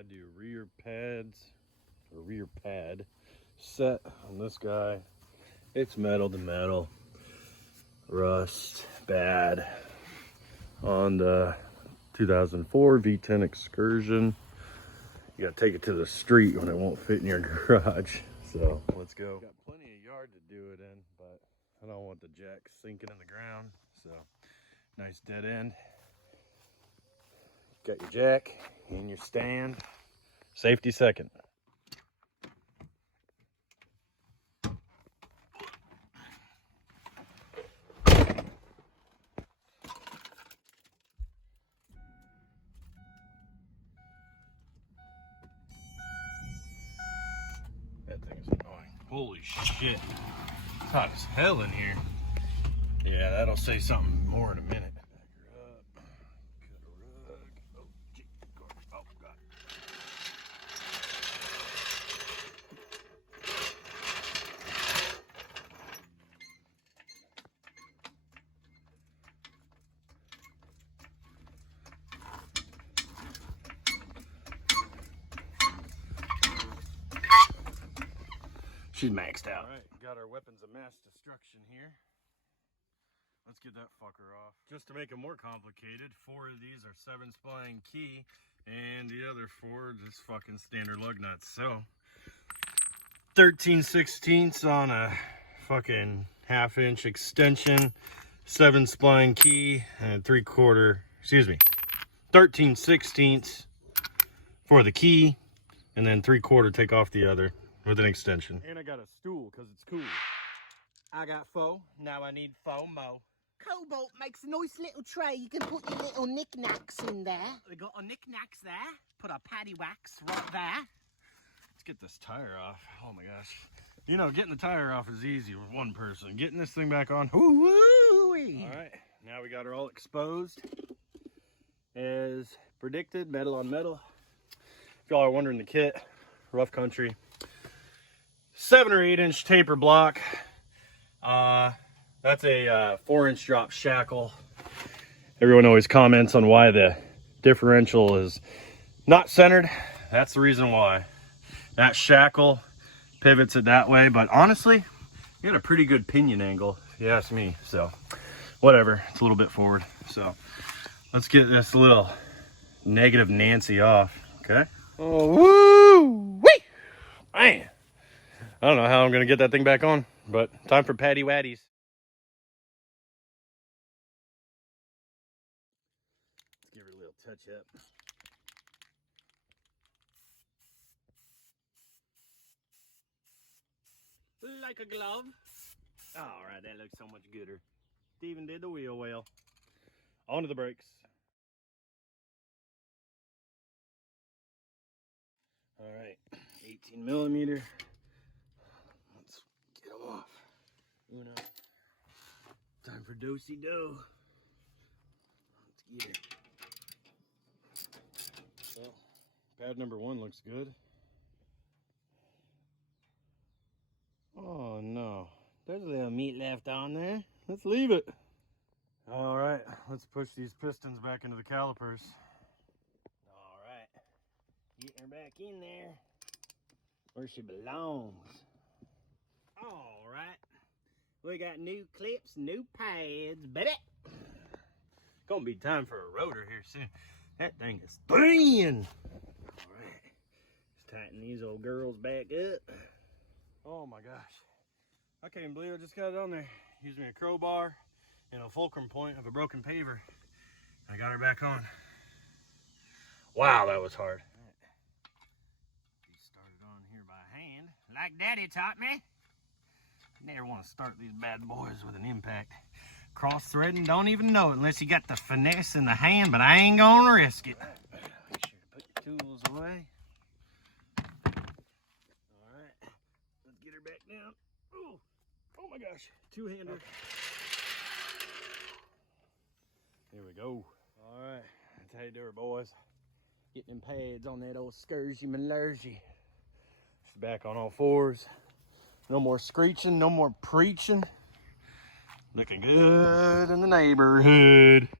gotta do rear pads or rear pad set on this guy. It's metal to metal, rust bad on the 2004 V10 Excursion. You gotta take it to the street when it won't fit in your garage. So let's go. Got plenty of yard to do it in, but I don't want the jack sinking in the ground. So nice dead end. Got your jack and your stand. Safety second. That thing's annoying. Holy shit. It's hot as hell in here. Yeah, that'll say something more in a minute. Back her up. Cut a rug. Oh, gee. Oh, God. She's maxed out. All right, got our weapons of mass destruction here. Let's get that fucker off. Just to make it more complicated, 4 of these are 7-spline key, and the other 4 just fucking standard lug nuts. So 13/16 on a fucking 1/2-inch extension, 7-spline key, and 13/16 for the key, and then 3/4 take off the other with an extension. And I got a stool because it's cool. I got four, now I need 4 more. Cobalt makes a nice little tray. You can put your little knickknacks in there. We got our knickknacks there. Put our paddy wax right there. Let's get this tire off. Oh my gosh. You know, getting the tire off is easy with one person. Getting this thing back on, woo-wee. All right, now we got her all exposed. As predicted, metal on metal. If y'all are wondering the kit, rough country. 7 or 8-inch taper block. That's a 4-inch drop shackle. Everyone always comments on why the differential is not centered. That's the reason why. That shackle pivots it that way, but honestly, you got a pretty good pinion angle, if you ask me. So whatever, it's a little bit forward. So let's get this little negative Nancy off, okay? Oh, woo-wee! Man, I don't know how I'm gonna get that thing back on, but time for patty waddies. Let's give her a little touch up. Like a glove. All right, that looks so much gooder. Steven did the wheel well. Onto the brakes. All right, 18mm. Let's get them off. Uno. Time for do-si-do. Let's get it. Well, pad number 1 looks good. Oh no, there's a little meat left on there. Let's leave it. All right, let's push these pistons back into the calipers. All right, getting her back in there where she belongs. All right. We got new clips, new pads, baby. Gonna be time for a rotor here soon. That thing is thin. All right, let's tighten these old girls back up. Oh my gosh, I can't even believe I just got it on there. Used me a crowbar and a fulcrum point of a broken paver. I got her back on. Wow, that was hard. He started on here by hand, like Daddy taught me. Never want to start these bad boys with an impact. Cross-threading, don't even know it unless you got the finesse in the hand, but I ain't gonna risk it. Make sure to put your tools away. Get her back down. Ooh. Oh my gosh. Two-hander. Okay. Here we go. All right. That's how you do her, boys. Getting them pads on that old Excursion Malergy. She's back on all 4s. No more screeching, no more preaching. Looking good in the neighborhood.